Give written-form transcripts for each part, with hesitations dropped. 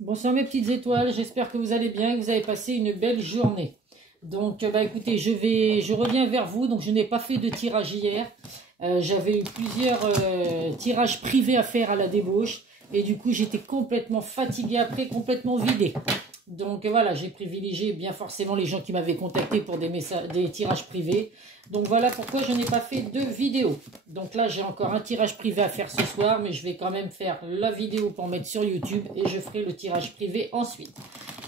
Bonsoir mes petites étoiles, j'espère que vous allez bien et que vous avez passé une belle journée. Donc écoutez, je reviens vers vous, donc je n'ai pas fait de tirage hier. J'avais eu plusieurs tirages privés à faire à la débauche et du coup j'étais complètement fatiguée après, complètement vidée. Donc voilà, j'ai privilégié bien forcément les gens qui m'avaient contacté pour des tirages privés. Donc voilà pourquoi je n'ai pas fait de vidéo. Donc là j'ai encore un tirage privé à faire ce soir, mais je vais quand même faire la vidéo pour mettre sur YouTube et je ferai le tirage privé ensuite.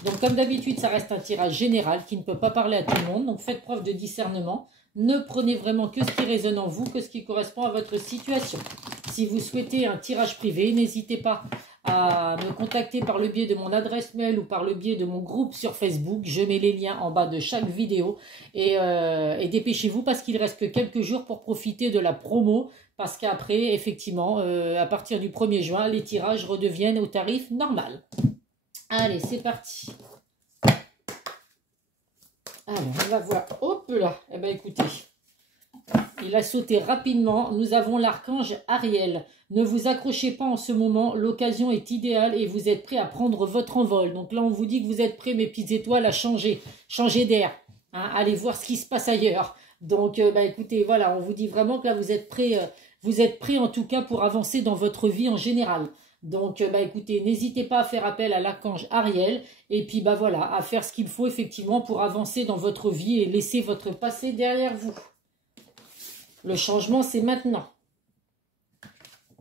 Donc comme d'habitude ça reste un tirage général qui ne peut pas parler à tout le monde, donc faites preuve de discernement. Ne prenez vraiment que ce qui résonne en vous, que ce qui correspond à votre situation. Si vous souhaitez un tirage privé, n'hésitez pas à me contacter par le biais de mon adresse mail ou par le biais de mon groupe sur Facebook. Je mets les liens en bas de chaque vidéo et dépêchez-vous parce qu'il reste que quelques jours pour profiter de la promo parce qu'après, effectivement, à partir du 1er juin, les tirages redeviennent au tarif normal. Allez, c'est parti. Alors, on va voir. Hop là. Eh bien, écoutez, il a sauté rapidement. Nous avons l'archange Ariel. Ne vous accrochez pas en ce moment. L'occasion est idéale et vous êtes prêts à prendre votre envol. Donc là, on vous dit que vous êtes prêts, mes petites étoiles, à changer d'air. Hein, allez voir ce qui se passe ailleurs. Donc, écoutez, voilà, on vous dit vraiment que là, vous êtes prêts en tout cas pour avancer dans votre vie en général. Donc, écoutez, n'hésitez pas à faire appel à l'archange Ariel et puis, voilà, à faire ce qu'il faut effectivement pour avancer dans votre vie et laisser votre passé derrière vous. Le changement, c'est maintenant.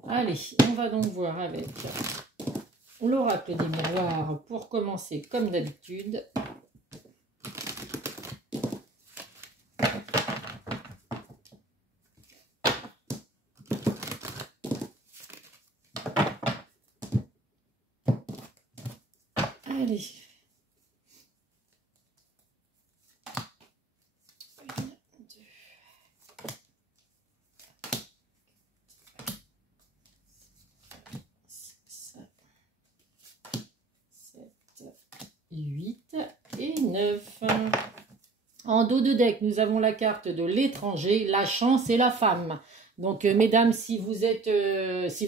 Allez, on va donc voir avec l'oracle des miroirs pour commencer comme d'habitude. Allez. 1, 2, 6, 7, 8 et 9. En dos de deck, nous avons la carte de l'étranger, la chance et la femme. Donc, mesdames, si vous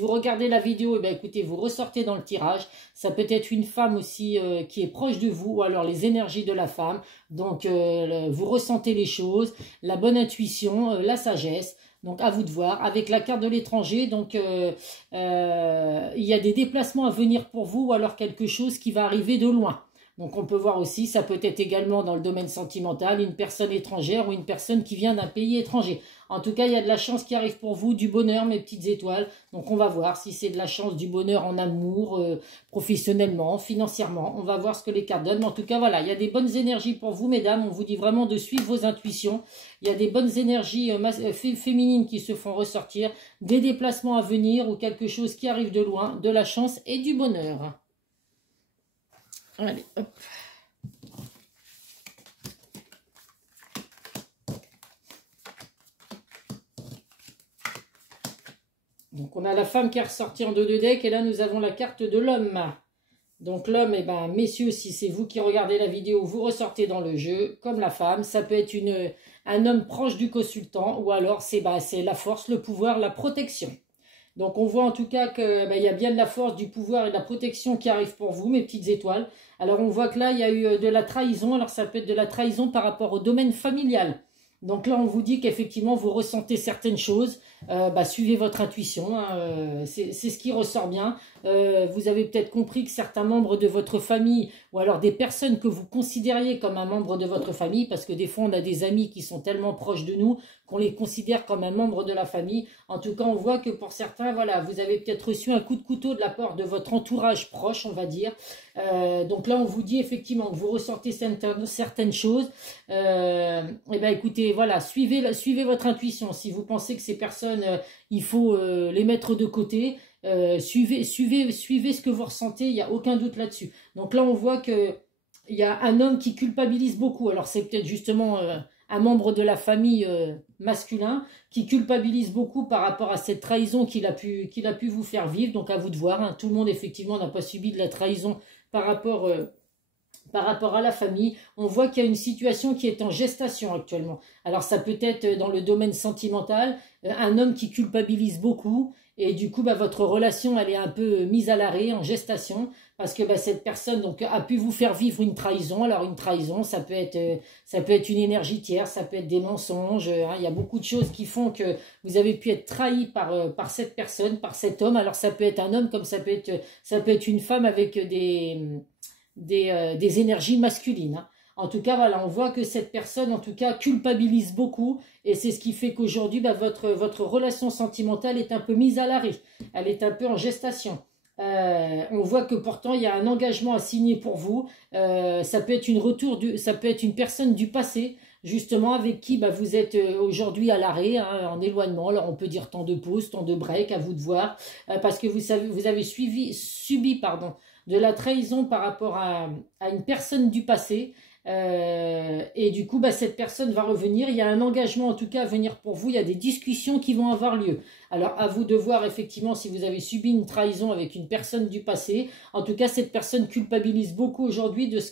regardez la vidéo, écoutez, vous ressortez dans le tirage. Ça peut être une femme aussi qui est proche de vous, ou alors les énergies de la femme. Donc, vous ressentez les choses, la bonne intuition, la sagesse. Donc, à vous de voir. Avec la carte de l'étranger, donc, il y a des déplacements à venir pour vous, ou alors quelque chose qui va arriver de loin. Donc, on peut voir aussi, ça peut être également dans le domaine sentimental, une personne étrangère ou une personne qui vient d'un pays étranger. En tout cas, il y a de la chance qui arrive pour vous, du bonheur, mes petites étoiles. Donc, on va voir si c'est de la chance, du bonheur en amour, professionnellement, financièrement. On va voir ce que les cartes donnent. Mais en tout cas, voilà, il y a des bonnes énergies pour vous, mesdames. On vous dit vraiment de suivre vos intuitions. Il y a des bonnes énergies féminines qui se font ressortir, des déplacements à venir ou quelque chose qui arrive de loin, de la chance et du bonheur. Allez, hop. Donc, on a la femme qui est ressortie en dos de deck et là, nous avons la carte de l'homme. Donc, l'homme, messieurs, si c'est vous qui regardez la vidéo, vous ressortez dans le jeu, comme la femme. Ça peut être un homme proche du consultant ou alors c'est la force, le pouvoir, la protection. Donc, on voit en tout cas qu'il y a bien de la force, du pouvoir et de la protection qui arrive pour vous, mes petites étoiles. Alors, on voit que là, il y a eu de la trahison. Alors, ça peut être de la trahison par rapport au domaine familial. Donc là, on vous dit qu'effectivement, vous ressentez certaines choses. Suivez votre intuition. Hein, c'est ce qui ressort bien. Vous avez peut-être compris que certains membres de votre famille ou alors des personnes que vous considériez comme un membre de votre famille, parce que des fois, on a des amis qui sont tellement proches de nous qu'on les considère comme un membre de la famille. En tout cas, on voit que pour certains, voilà, vous avez peut-être reçu un coup de couteau de la part de votre entourage proche, on va dire. Donc là, on vous dit effectivement que vous ressortez certaines choses. Écoutez, voilà, suivez votre intuition. Si vous pensez que ces personnes, il faut les mettre de côté, suivez ce que vous ressentez, il n'y a aucun doute là-dessus. Donc là, on voit qu'il y a un homme qui culpabilise beaucoup. Alors, c'est peut-être justement un membre de la famille masculin qui culpabilise beaucoup par rapport à cette trahison qu'il a pu vous faire vivre. Donc, à vous de voir. Hein. Tout le monde, effectivement, n'a pas subi de la trahison par rapport à la famille. On voit qu'il y a une situation qui est en gestation actuellement. Alors, ça peut être dans le domaine sentimental, un homme qui culpabilise beaucoup Et du coup, bah, votre relation, elle est un peu mise à l'arrêt, en gestation, parce que bah, cette personne donc, a pu vous faire vivre une trahison. Alors une trahison, ça peut être une énergie tierce, ça peut être des mensonges. Hein. Il y a beaucoup de choses qui font que vous avez pu être trahi par cette personne, par cet homme. Alors ça peut être un homme comme ça peut être une femme avec des énergies masculines. Hein. En tout cas, voilà, on voit que cette personne, en tout cas, culpabilise beaucoup. Et c'est ce qui fait qu'aujourd'hui, bah, votre relation sentimentale est un peu mise à l'arrêt. Elle est un peu en gestation. On voit que pourtant, il y a un engagement à signer pour vous. Ça peut être ça peut être une personne du passé, justement, avec qui bah, vous êtes aujourd'hui à l'arrêt, hein, en éloignement. Alors, on peut dire temps de pause, temps de break, à vous de voir. Parce que vous avez subi, pardon, de la trahison par rapport à une personne du passé. Et du coup, bah, cette personne va revenir. Il y a un engagement en tout cas à venir pour vous. Il y a des discussions qui vont avoir lieu. Alors, à vous de voir effectivement si vous avez subi une trahison avec une personne du passé. En tout cas, cette personne culpabilise beaucoup aujourd'hui de ce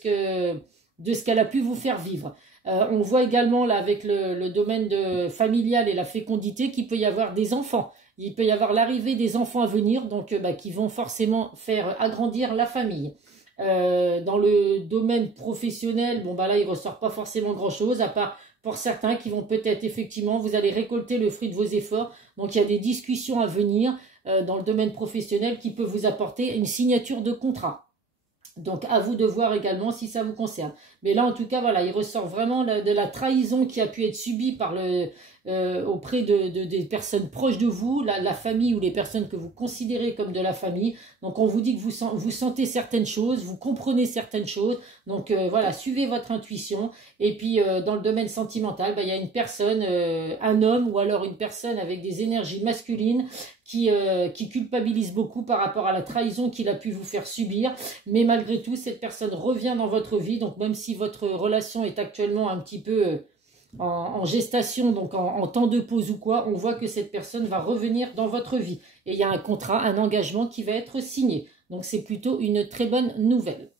qu'elle a pu vous faire vivre. On voit également là avec le domaine familial et la fécondité qu'il peut y avoir des enfants. Il peut y avoir l'arrivée des enfants à venir, donc bah, qui vont forcément faire agrandir la famille. Dans le domaine professionnel, bon bah là il ressort pas forcément grand chose, à part pour certains qui vont peut-être effectivement, vous allez récolter le fruit de vos efforts. Donc il y a des discussions à venir dans le domaine professionnel qui peuvent vous apporter une signature de contrat. Donc à vous de voir également si ça vous concerne. Mais là en tout cas voilà, il ressort vraiment de la trahison qui a pu être subie auprès des personnes proches de vous, la famille ou les personnes que vous considérez comme de la famille. Donc on vous dit que vous sentez certaines choses, vous comprenez certaines choses. Donc voilà, suivez votre intuition. Et puis dans le domaine sentimental, bah, il y a une personne, un homme ou alors une personne avec des énergies masculines qui culpabilise beaucoup par rapport à la trahison qu'il a pu vous faire subir. Mais malgré tout, cette personne revient dans votre vie. Donc même si votre relation est actuellement un petit peu en gestation, donc en temps de pause ou quoi, on voit que cette personne va revenir dans votre vie. Et il y a un contrat, un engagement qui va être signé. Donc c'est plutôt une très bonne nouvelle.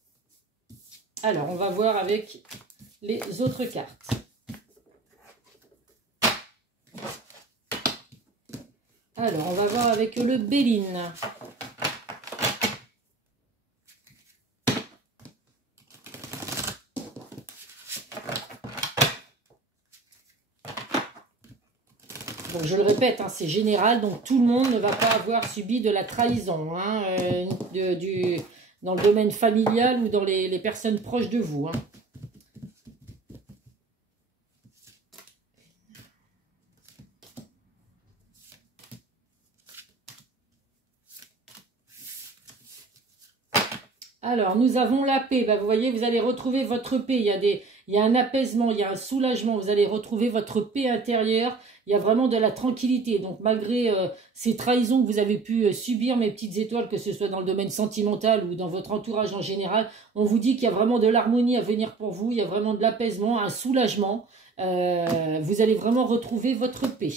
Alors, on va voir avec les autres cartes. Alors, on va voir avec le Béline. Donc, je le répète, hein, c'est général, donc tout le monde ne va pas avoir subi de la trahison hein, dans le domaine familial ou dans les personnes proches de vous. Hein. Alors, nous avons la paix. Bah, vous voyez, vous allez retrouver votre paix. Il y a un apaisement, il y a un soulagement. Vous allez retrouver votre paix intérieure. Il y a vraiment de la tranquillité. Donc, malgré ces trahisons que vous avez pu subir, mes petites étoiles, que ce soit dans le domaine sentimental ou dans votre entourage en général, on vous dit qu'il y a vraiment de l'harmonie à venir pour vous. Il y a vraiment de l'apaisement, un soulagement. Vous allez vraiment retrouver votre paix.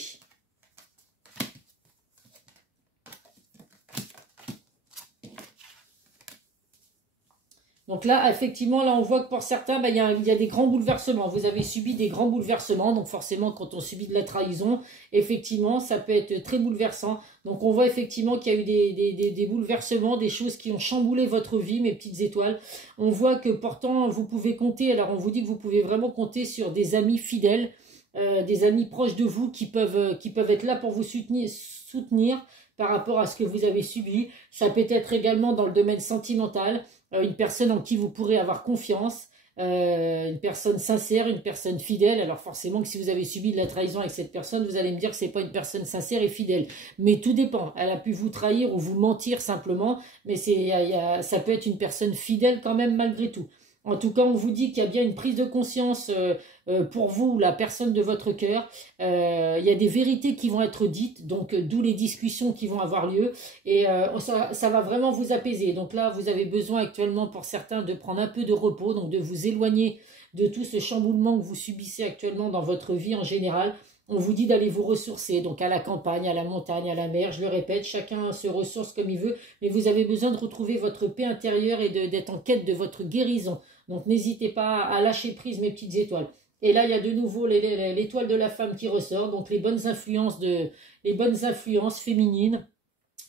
Donc là, effectivement, là, on voit que pour certains, bah, il y a des grands bouleversements. Vous avez subi des grands bouleversements. Donc forcément, quand on subit de la trahison, effectivement, ça peut être très bouleversant. Donc on voit effectivement qu'il y a eu des bouleversements, des choses qui ont chamboulé votre vie, mes petites étoiles. On voit que pourtant, vous pouvez compter, alors on vous dit que vous pouvez vraiment compter sur des amis fidèles, des amis proches de vous qui peuvent être là pour vous soutenir par rapport à ce que vous avez subi. Ça peut être également dans le domaine sentimental. Une personne en qui vous pourrez avoir confiance, une personne sincère, une personne fidèle. Alors forcément que si vous avez subi de la trahison avec cette personne, vous allez me dire que ce n'est pas une personne sincère et fidèle. Mais tout dépend. Elle a pu vous trahir ou vous mentir simplement, mais ça peut être une personne fidèle quand même malgré tout. En tout cas, on vous dit qu'il y a bien une prise de conscience pour vous, la personne de votre cœur. Il y a des vérités qui vont être dites, donc d'où les discussions qui vont avoir lieu. Et ça va vraiment vous apaiser. Donc là, vous avez besoin actuellement pour certains de prendre un peu de repos, donc de vous éloigner de tout ce chamboulement que vous subissez actuellement dans votre vie en général. On vous dit d'aller vous ressourcer, donc à la campagne, à la montagne, à la mer. Je le répète, chacun se ressource comme il veut, mais vous avez besoin de retrouver votre paix intérieure et d'être en quête de votre guérison. Donc n'hésitez pas à lâcher prise, mes petites étoiles. Et là, il y a de nouveau l'étoile de la femme qui ressort, donc les bonnes influences féminines.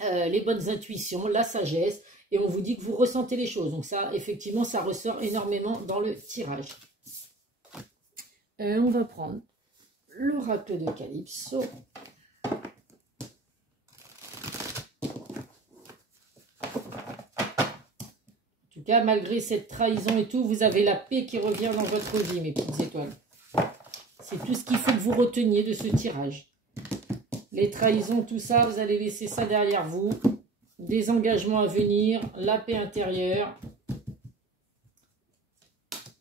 les bonnes intuitions, la sagesse, et on vous dit que vous ressentez les choses. Donc ça, effectivement, ça ressort énormément dans le tirage. On va prendre l'oracle de Calypso. En tout cas, malgré cette trahison et tout, vous avez la paix qui revient dans votre vie, mes petites étoiles. C'est tout ce qu'il faut que vous reteniez de ce tirage. Les trahisons, tout ça, vous allez laisser ça derrière vous. Des engagements à venir, la paix intérieure,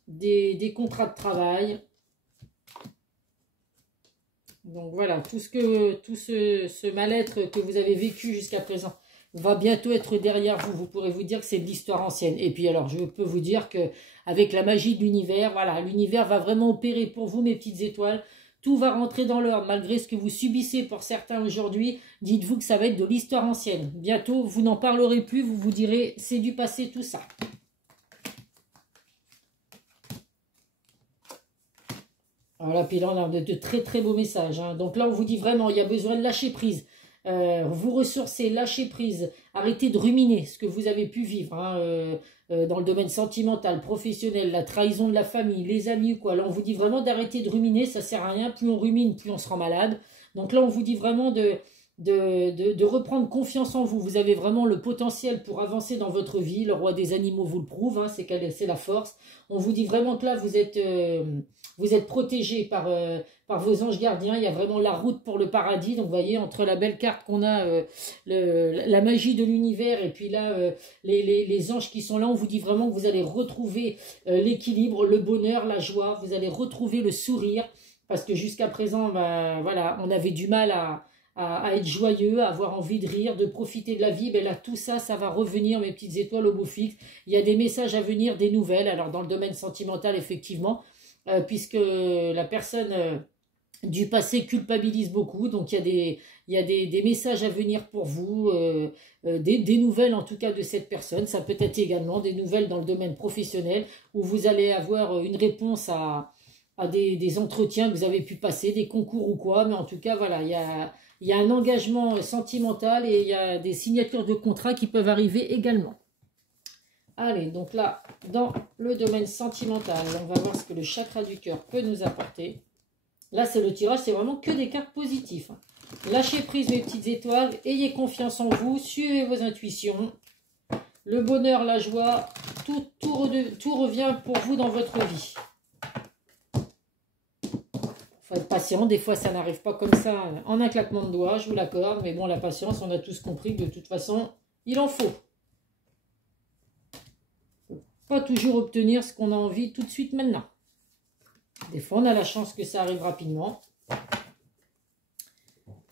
des contrats de travail. Donc voilà, tout ce mal-être que vous avez vécu jusqu'à présent va bientôt être derrière vous. Vous pourrez vous dire que c'est de l'histoire ancienne. Et puis alors, je peux vous dire que avec la magie de l'univers, voilà, l'univers va vraiment opérer pour vous, mes petites étoiles. Tout va rentrer dans l'ordre, malgré ce que vous subissez pour certains aujourd'hui. Dites-vous que ça va être de l'histoire ancienne. Bientôt, vous n'en parlerez plus, vous vous direz, c'est du passé tout ça. Voilà, puis là, on a de très très beaux messages. Hein. Donc là, on vous dit vraiment, il y a besoin de lâcher prise. Vous ressourcer, lâcher prise, arrêtez de ruminer ce que vous avez pu vivre hein, dans le domaine sentimental, professionnel, la trahison de la famille, les amis ou quoi. Là, on vous dit vraiment d'arrêter de ruminer, ça sert à rien. Plus on rumine, plus on se rend malade. Donc là, on vous dit vraiment de reprendre confiance en vous. Vous avez vraiment le potentiel pour avancer dans votre vie. Le roi des animaux vous le prouve, hein, c'est la force. On vous dit vraiment que là, vous êtes protégé par vos anges gardiens. Il y a vraiment la route pour le paradis. Donc, vous voyez, entre la belle carte qu'on a, la magie de l'univers, et puis là, les anges qui sont là, on vous dit vraiment que vous allez retrouver l'équilibre, le bonheur, la joie. Vous allez retrouver le sourire. Parce que jusqu'à présent, ben, voilà, on avait du mal à être joyeux, à avoir envie de rire, de profiter de la vie. Ben là, tout ça, ça va revenir, mes petites étoiles au beau fixe. Il y a des messages à venir, des nouvelles. Alors, dans le domaine sentimental, effectivement, puisque la personne du passé culpabilise beaucoup. Donc, il y a des messages à venir pour vous, des nouvelles en tout cas de cette personne. Ça peut être également des nouvelles dans le domaine professionnel où vous allez avoir une réponse à des entretiens que vous avez pu passer, des concours ou quoi. Mais en tout cas, voilà, il y a un engagement sentimental et il y a des signatures de contrats qui peuvent arriver également. Allez, donc là, dans le domaine sentimental, on va voir ce que le chakra du cœur peut nous apporter. Là, c'est le tirage, c'est vraiment que des cartes positives. Lâchez prise, mes petites étoiles, ayez confiance en vous, suivez vos intuitions. Le bonheur, la joie, tout revient pour vous dans votre vie. Il faut être patient, des fois ça n'arrive pas comme ça en un claquement de doigts, je vous l'accorde, mais bon, la patience, on a tous compris que de toute façon, il en faut. Pas toujours obtenir ce qu'on a envie tout de suite maintenant. Des fois, on a la chance que ça arrive rapidement.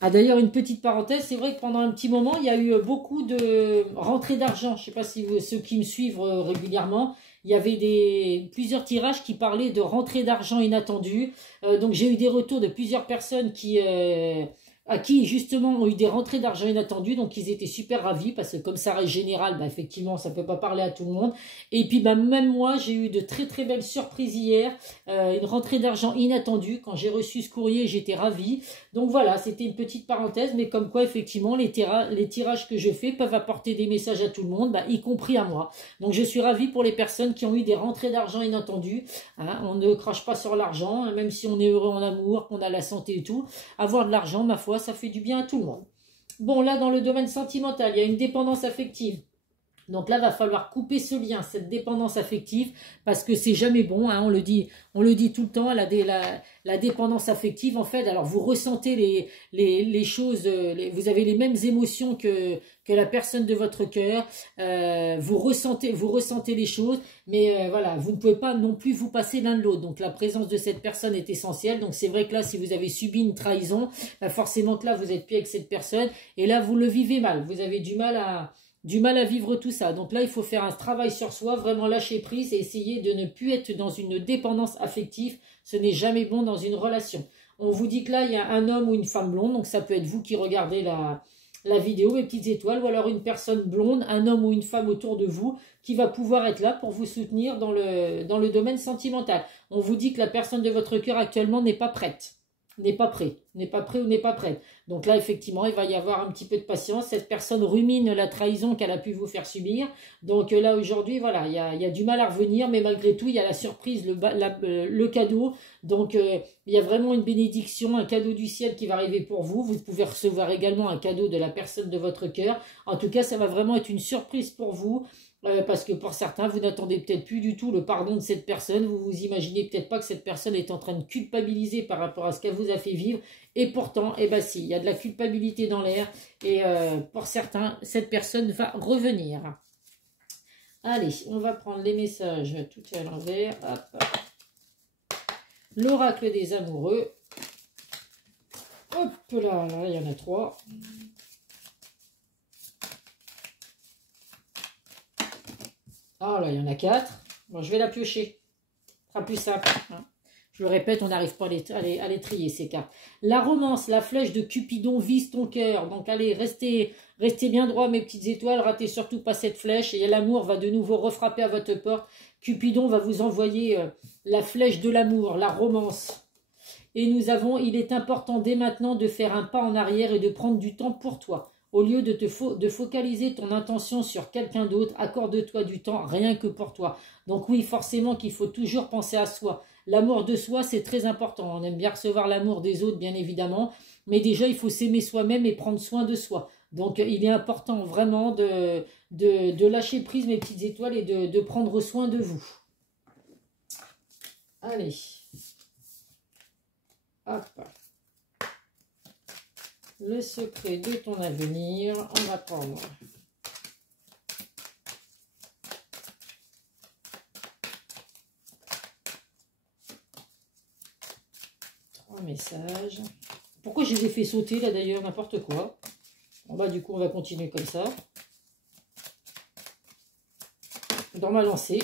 Ah, d'ailleurs, une petite parenthèse, c'est vrai que pendant un petit moment, il y a eu beaucoup de rentrées d'argent. Je ne sais pas si ceux qui me suivent régulièrement, il y avait plusieurs tirages qui parlaient de rentrées d'argent inattendues. Donc, j'ai eu des retours de plusieurs personnes à qui justement ont eu des rentrées d'argent inattendues, donc ils étaient super ravis, parce que comme ça reste général, bah, effectivement ça ne peut pas parler à tout le monde. Et puis bah, même moi j'ai eu de très très belles surprises hier, une rentrée d'argent inattendue. Quand j'ai reçu ce courrier, j'étais ravie. Donc voilà, c'était une petite parenthèse, mais comme quoi effectivement les tirages que je fais peuvent apporter des messages à tout le monde, bah, y compris à moi. Donc je suis ravie pour les personnes qui ont eu des rentrées d'argent inattendues, hein. On ne crache pas sur l'argent, hein, même si on est heureux en amour, qu'on a la santé et tout, avoir de l'argent, ma foi, ça fait du bien à tout le monde. Bon, là, dans le domaine sentimental, il y a une dépendance affective. Donc là, il va falloir couper ce lien, cette dépendance affective, parce que c'est jamais bon, hein, on le dit tout le temps, la dépendance affective, en fait, alors vous ressentez les choses, vous avez les mêmes émotions que la personne de votre cœur, vous ressentez les choses, mais voilà, vous ne pouvez pas non plus vous passer l'un de l'autre. Donc la présence de cette personne est essentielle. Donc c'est vrai que là, si vous avez subi une trahison, bah forcément que là, vous n'êtes plus avec cette personne, et là, vous le vivez mal, vous avez du mal à vivre tout ça. Donc là, il faut faire un travail sur soi, vraiment lâcher prise et essayer de ne plus être dans une dépendance affective. Ce n'est jamais bon dans une relation. On vous dit que là, il y a un homme ou une femme blonde, donc ça peut être vous qui regardez la vidéo, mes petites étoiles, ou alors une personne blonde, un homme ou une femme autour de vous qui va pouvoir être là pour vous soutenir dans le domaine sentimental. On vous dit que la personne de votre cœur actuellement n'est pas prête. n'est pas prêt, ou n'est pas prête. Donc là, effectivement, il va y avoir un petit peu de patience. Cette personne rumine la trahison qu'elle a pu vous faire subir. Donc là, aujourd'hui, voilà, il y a du mal à revenir, mais malgré tout, il y a la surprise, le cadeau. Donc, il y a vraiment une bénédiction, un cadeau du ciel qui va arriver pour vous. Vous pouvez recevoir également un cadeau de la personne de votre cœur. En tout cas, ça va vraiment être une surprise pour vous. Parce que pour certains, vous n'attendez peut-être plus du tout le pardon de cette personne. Vous vous imaginez peut-être pas que cette personne est en train de culpabiliser par rapport à ce qu'elle vous a fait vivre. Et pourtant, eh ben si, il y a de la culpabilité dans l'air. Et pour certains, cette personne va revenir. Allez, on va prendre les messages tout à l'envers. L'oracle des amoureux. Hop là, là, il y en a 3. Ah là, il y en a 4. Bon, je vais la piocher. Ce sera plus simple. Hein. Je le répète, on n'arrive pas à les trier, ces cartes. La romance, la flèche de Cupidon vise ton cœur. Donc, allez, restez bien droit, mes petites étoiles. Ratez surtout pas cette flèche. Et l'amour va de nouveau refrapper à votre porte. Cupidon va vous envoyer la flèche de l'amour, la romance. Et nous avons, il est important dès maintenant de faire un pas en arrière et de prendre du temps pour toi. Au lieu de focaliser ton intention sur quelqu'un d'autre, accorde-toi du temps rien que pour toi. Donc oui, forcément qu'il faut toujours penser à soi. L'amour de soi, c'est très important. On aime bien recevoir l'amour des autres, bien évidemment. Mais déjà, il faut s'aimer soi-même et prendre soin de soi. Donc il est important vraiment de lâcher prise, mes petites étoiles, et de prendre soin de vous. Allez. Hop. Le secret de ton avenir, on va prendre trois messages. Pourquoi je les ai fait sauter là d'ailleurs, n'importe quoi. Bon bah du coup on va continuer comme ça. Dans ma lancée.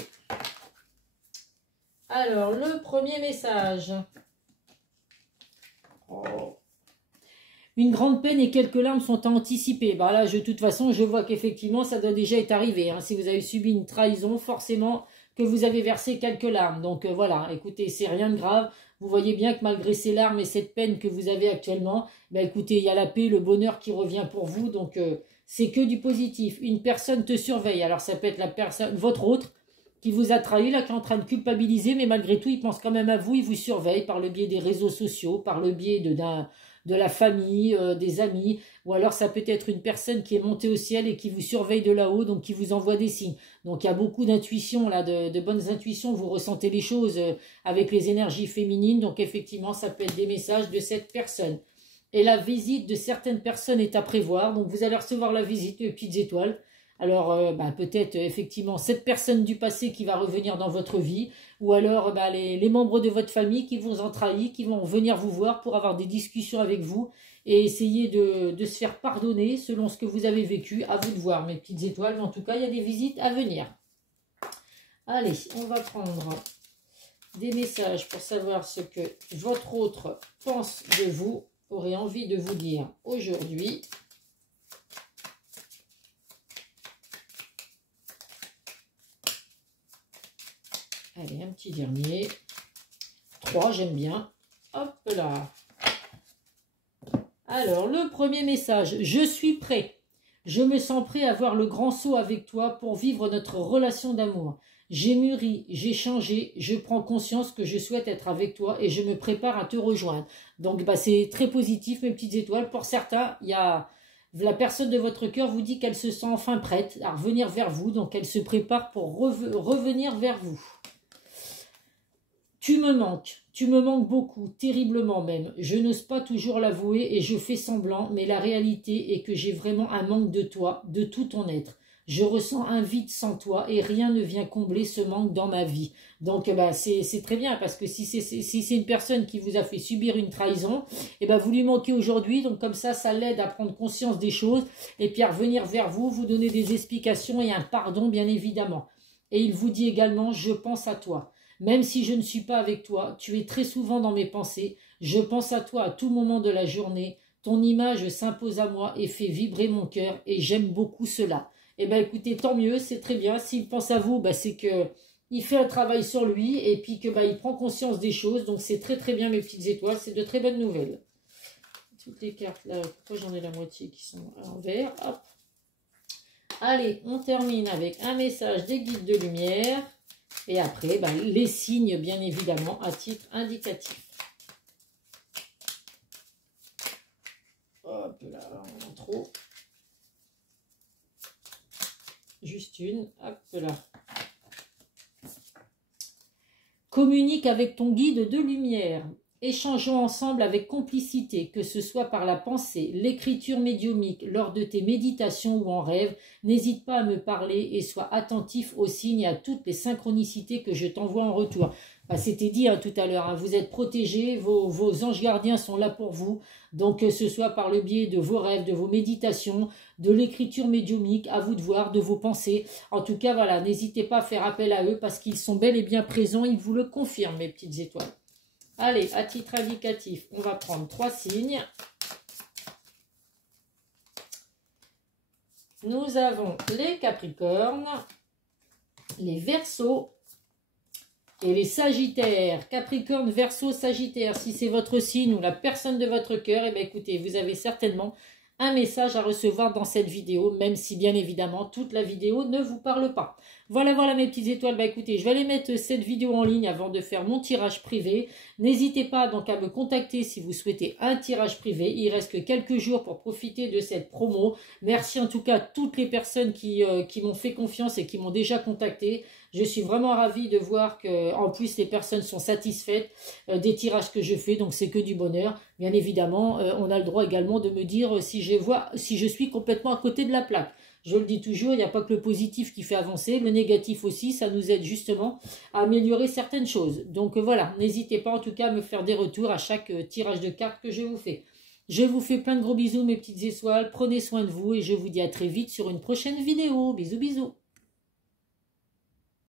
Alors le premier message. Oh. Une grande peine et quelques larmes sont à anticiper. Bah là, de toute façon, je vois qu'effectivement, ça doit déjà être arrivé. Hein. Si vous avez subi une trahison, forcément que vous avez versé quelques larmes. Donc voilà, écoutez, c'est rien de grave. Vous voyez bien que malgré ces larmes et cette peine que vous avez actuellement, bah écoutez, il y a la paix, le bonheur qui revient pour vous. Donc c'est que du positif. Une personne te surveille. Alors ça peut être la personne, votre autre, qui vous a trahi, là, qui est en train de culpabiliser, mais malgré tout, il pense quand même à vous, il vous surveille par le biais des réseaux sociaux, par le biais de la famille, des amis, ou alors ça peut être une personne qui est montée au ciel et qui vous surveille de là-haut, donc qui vous envoie des signes. Donc il y a beaucoup d'intuitions, là, de bonnes intuitions, vous ressentez les choses avec les énergies féminines, donc effectivement, ça peut être des messages de cette personne. Et la visite de certaines personnes est à prévoir, donc vous allez recevoir la visite, les petites étoiles. Alors, peut-être effectivement cette personne du passé qui va revenir dans votre vie, ou alors les membres de votre famille qui vous ont trahi, qui vont venir vous voir pour avoir des discussions avec vous et essayer de se faire pardonner selon ce que vous avez vécu. À vous de voir, mes petites étoiles, mais en tout cas, il y a des visites à venir. Allez, on va prendre des messages pour savoir ce que votre autre pense de vous, aurait envie de vous dire aujourd'hui. Allez, un petit dernier. 3, j'aime bien. Hop là. Alors, le premier message. Je suis prêt. Je me sens prêt à voir le grand saut avec toi pour vivre notre relation d'amour. J'ai mûri, j'ai changé, je prends conscience que je souhaite être avec toi et je me prépare à te rejoindre. Donc, c'est très positif, mes petites étoiles. Pour certains, il y a... La personne de votre cœur vous dit qu'elle se sent enfin prête à revenir vers vous. Donc, elle se prépare pour revenir vers vous. Tu me manques beaucoup, terriblement même. Je n'ose pas toujours l'avouer et je fais semblant, mais la réalité est que j'ai vraiment un manque de toi, de tout ton être. Je ressens un vide sans toi et rien ne vient combler ce manque dans ma vie. Donc c'est très bien parce que si c'est une personne qui vous a fait subir une trahison, vous lui manquez aujourd'hui. Donc comme ça l'aide à prendre conscience des choses et puis à revenir vers vous, vous donner des explications et un pardon bien évidemment. Et il vous dit également, je pense à toi. Même si je ne suis pas avec toi, tu es très souvent dans mes pensées. Je pense à toi à tout moment de la journée. Ton image s'impose à moi et fait vibrer mon cœur et j'aime beaucoup cela. Écoutez, tant mieux, c'est très bien. S'il pense à vous, c'est que il fait un travail sur lui et puis que il prend conscience des choses. Donc c'est très très bien mes petites étoiles, c'est de très bonnes nouvelles. Toutes les cartes là, pourquoi j'en ai la moitié qui sont à l'envers. Hop. Allez, on termine avec un message des guides de lumière. Et après, les signes, bien évidemment, à titre indicatif. Hop là, on en trop. Juste une, hop là. Communique avec ton guide de lumière. Échangeons ensemble avec complicité, que ce soit par la pensée, l'écriture médiumique, lors de tes méditations ou en rêve. N'hésite pas à me parler et sois attentif aux signes et à toutes les synchronicités que je t'envoie en retour. C'était dit tout à l'heure, vous êtes protégés, vos anges gardiens sont là pour vous. Donc que ce soit par le biais de vos rêves, de vos méditations, de l'écriture médiumique, à vous de voir, de vos pensées. En tout cas, voilà, n'hésitez pas à faire appel à eux parce qu'ils sont bel et bien présents, ils vous le confirment, mes petites étoiles. Allez, à titre indicatif, on va prendre 3 signes. Nous avons les Capricornes, les Verseaux et les Sagittaires. Capricorne, Verseau, Sagittaire. Si c'est votre signe ou la personne de votre cœur, écoutez, vous avez certainement un message à recevoir dans cette vidéo, même si bien évidemment toute la vidéo ne vous parle pas. Voilà mes petites étoiles. Écoutez, je vais aller mettre cette vidéo en ligne avant de faire mon tirage privé. N'hésitez pas donc à me contacter si vous souhaitez un tirage privé. Il reste que quelques jours pour profiter de cette promo. Merci en tout cas à toutes les personnes qui m'ont fait confiance et qui m'ont déjà contacté. Je suis vraiment ravie de voir que, en plus, les personnes sont satisfaites des tirages que je fais. Donc, c'est que du bonheur. Bien évidemment, on a le droit également de me dire si je suis complètement à côté de la plaque. Je le dis toujours, il n'y a pas que le positif qui fait avancer. Le négatif aussi, ça nous aide justement à améliorer certaines choses. Donc, voilà, n'hésitez pas en tout cas à me faire des retours à chaque tirage de cartes que je vous fais. Je vous fais plein de gros bisous, mes petites étoiles. Prenez soin de vous et je vous dis à très vite sur une prochaine vidéo. Bisous, bisous.